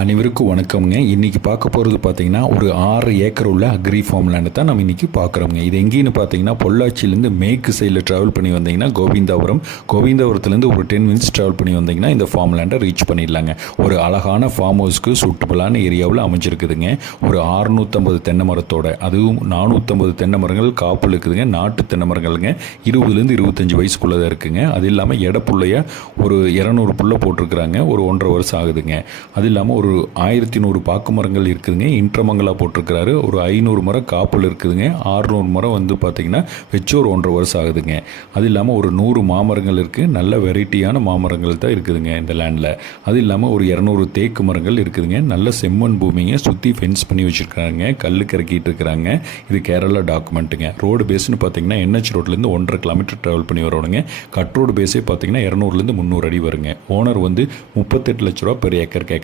அனைவருக்கும் வணக்கம்ங்க. இன்றைக்கி பார்க்க போகிறது பார்த்திங்கன்னா ஒரு 6 ஏக்கர் உள்ள அக்ரி ஃபார்ம் லேண்டை தான் நம்ம இன்றைக்கி பார்க்குறோங்க. இது எங்கேன்னு பார்த்தீங்கன்னா பொள்ளாச்சியிலேருந்து மேற்கு சைடில் ட்ராவல் பண்ணி வந்தீங்கன்னா கோவிந்தாபுரத்துலேருந்து ஒரு 10 மினிட்ஸ் ட்ராவல் பண்ணி வந்தீங்கன்னா இந்த ஃபார்ம் லேண்டை ரீச் பண்ணிடலாங்க. ஒரு அழகான ஃபார்ம் ஹவுஸ்க்கு சூட்டபுளான ஏரியாவில் அமைஞ்சிருக்குதுங்க. ஒரு 650 தென்னை மரத்தோட, அதுவும் 450 தென்னை மரங்கள் காப்பில் இருக்குதுங்க. நாட்டு தென்னை மரங்கள்ங்க 20லேருந்து 25 வயசுக்குள்ளே தான் இருக்குங்க. அது இல்லாமல் எடப்புள்ளைய ஒரு 200 புல்லை போட்டிருக்கிறாங்க. ஒரு 1.5 வருஷம் ஆகுதுங்க. அது இல்லாமல் ஒரு 1100 பாக்கு மரங்கள் இருக்குதுங்க. இன்ட்ரமங்கலா போட்டிருக்கிறாரு. ஒரு 500 மரம் காப்பில் இருக்குதுங்க. 600 மரம் வந்து பார்த்திங்கன்னா வச்சு ஒரு 1.5 வருஷம் ஆகுதுங்க. அது இல்லாமல் ஒரு 100 மாமரங்கள் இருக்குது. நல்ல வெரைட்டியான மாமரங்கள் தான் இருக்குதுங்க இந்த லேண்டில். அது இல்லாமல் ஒரு 200 தேக்கு மரங்கள் இருக்குதுங்க. நல்ல செம்மண் பூமிங்க, சுற்றி ஃபென்ஸ் பண்ணி வச்சுருக்காங்க. கல் கறக்கிட்டு இருக்கிறாங்க. இது கேரளா டாக்குமெண்ட்டுங்க. ரோடு பேஸ்னு பார்த்தீங்கன்னா NH ரோட்லேருந்து 1.5 கிலோமீட்டர் ட்ராவல் பண்ணி வரணுங்க. கட் ரோடு பேஸே பார்த்தீங்கன்னா 200லேருந்து 300 அடி வருங்க. ஓனர் வந்து 38 லட்ச ரூபா பெர் ஏக்கர் கேட்க